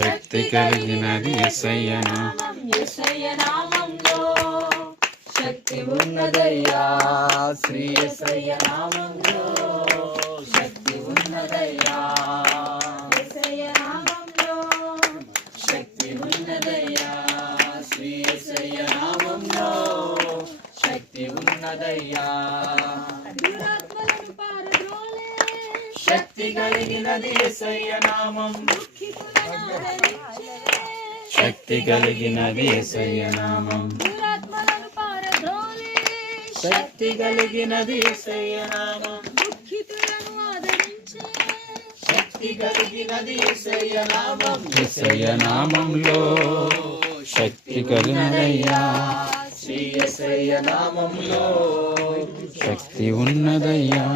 శక్తి కలిగినది యేసయ్య నామం. యేసయ్య నామంలో శక్తి ఉన్నదయ్యా. శ్రీ యేసయ్య నామంలో శక్తి ఉన్నదయ్యా. యేసయ్య నామంలో శక్తి ఉన్నదయ్యా. శ్రీ యేసయ్య నామంలో శక్తి ఉన్నదయ్యా. దురాత్మలను పారద్రోలే శక్తి కలిగినది యేసయ్య నామం. శక్తి కలిగినది యేసయ్య నామం. దురాత్మలను పారద్రోలే శక్తి కలిగినది యేసయ్య నామం. దుఃఖితులను ఆదరించే శక్తి కలిగినది యేసయ్య నామం. యేసయ్య నామంలో శక్తి కలిగినదయ్యా. శ్రీ యేసయ్య నామంలో శక్తి ఉన్నదయ్యా.